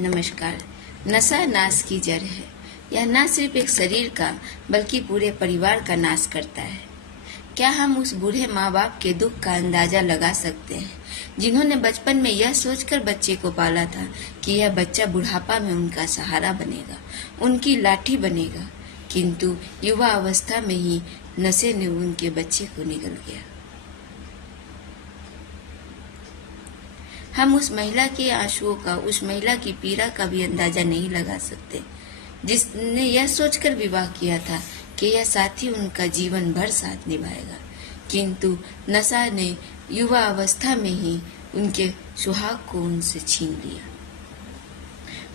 नमस्कार। नशा नाश की जड़ है। यह न सिर्फ एक शरीर का बल्कि पूरे परिवार का नाश करता है। क्या हम उस बूढ़े माँ बाप के दुख का अंदाजा लगा सकते हैं जिन्होंने बचपन में यह सोचकर बच्चे को पाला था कि यह बच्चा बुढ़ापा में उनका सहारा बनेगा, उनकी लाठी बनेगा, किंतु युवा अवस्था में ही नशे ने उनके बच्चे को निगल गया। हम उस महिला के आंसुओं का, उस महिला की पीड़ा का भी अंदाजा नहीं लगा सकते जिसने यह सोचकर विवाह किया था कि यह साथी उनका जीवन भर साथ निभाएगा, किंतु नशा ने युवा अवस्था में ही उनके सुहाग को उनसे छीन लिया।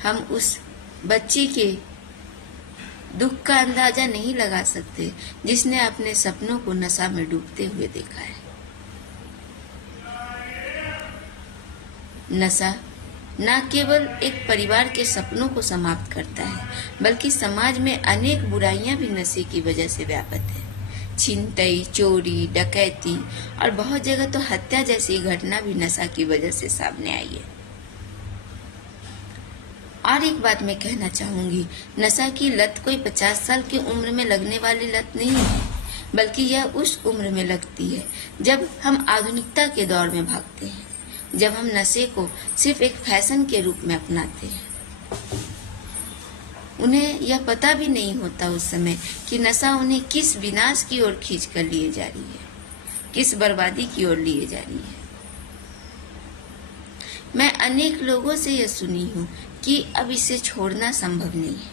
हम उस बच्चे के दुख का अंदाजा नहीं लगा सकते जिसने अपने सपनों को नशा में डूबते हुए देखा है। नशा न केवल एक परिवार के सपनों को समाप्त करता है बल्कि समाज में अनेक बुराइयां भी नशे की वजह से व्याप्त है। छिनतई, चोरी, डकैती और बहुत जगह तो हत्या जैसी घटना भी नशा की वजह से सामने आई है। और एक बात मैं कहना चाहूंगी, नशा की लत कोई 50 साल की उम्र में लगने वाली लत नहीं है, बल्कि यह उस उम्र में लगती है जब हम आधुनिकता के दौर में भागते हैं, जब हम नशे को सिर्फ एक फैशन के रूप में अपनाते हैं। उन्हें यह पता भी नहीं होता उस समय कि नशा उन्हें किस विनाश की ओर खींच कर लिए जा रही है, किस बर्बादी की ओर लिए जा रही है। मैं अनेक लोगों से यह सुनी हूँ कि अब इसे छोड़ना संभव नहीं है,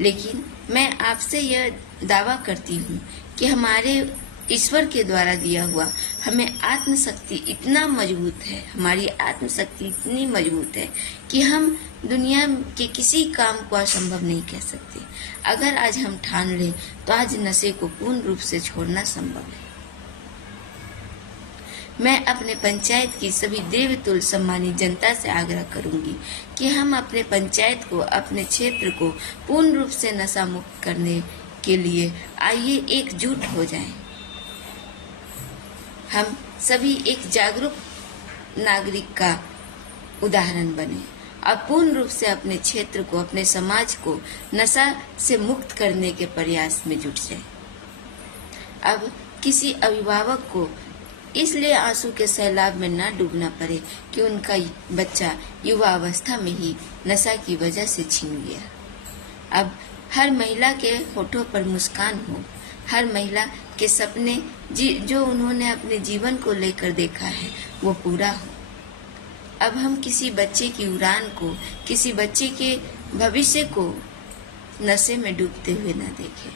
लेकिन मैं आपसे यह दावा करती हूँ कि हमारे ईश्वर के द्वारा दिया हुआ हमें आत्मशक्ति इतना मजबूत है, हमारी आत्मशक्ति इतनी मजबूत है कि हम दुनिया के किसी काम को असंभव नहीं कह सकते। अगर आज हम ठान लें तो आज नशे को पूर्ण रूप से छोड़ना संभव है। मैं अपने पंचायत की सभी देवतुल्य सम्मानित जनता से आग्रह करूंगी कि हम अपने पंचायत को, अपने क्षेत्र को पूर्ण रूप से नशा मुक्त करने के लिए आइए एकजुट हो जाएं। हम सभी एक जागरूक नागरिक का उदाहरण बने और पूर्ण रूप से अपने क्षेत्र को, अपने समाज को नशा से मुक्त करने के प्रयास में जुट जाए। अब किसी अभिभावक को इसलिए आंसू के सैलाब में न डूबना पड़े कि उनका बच्चा युवा अवस्था में ही नशा की वजह से छिन गया। अब हर महिला के होठों पर मुस्कान हो, हर महिला के सपने जो उन्होंने अपने जीवन को लेकर देखा है वो पूरा हो। अब हम किसी बच्चे की उड़ान को, किसी बच्चे के भविष्य को नशे में डूबते हुए न देखें।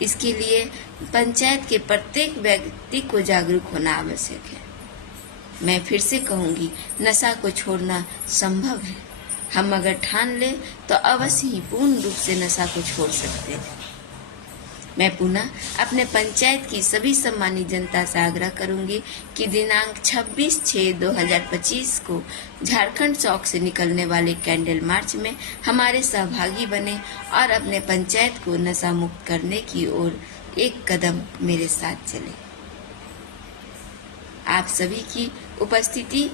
इसके लिए पंचायत के प्रत्येक व्यक्ति को जागरूक होना आवश्यक है। मैं फिर से कहूंगी, नशा को छोड़ना संभव है। हम अगर ठान लें तो अवश्य ही पूर्ण रूप से नशा को छोड़ सकते हैं। मैं पुनः अपने पंचायत की सभी सम्मानित जनता से आग्रह करूंगी कि दिनांक 26/6/2025 को झारखंड चौक से निकलने वाले कैंडल मार्च में हमारे सहभागी बने और अपने पंचायत को नशा मुक्त करने की ओर एक कदम मेरे साथ चले। आप सभी की उपस्थिति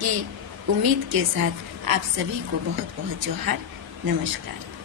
की उम्मीद के साथ आप सभी को बहुत बहुत जोहार। नमस्कार।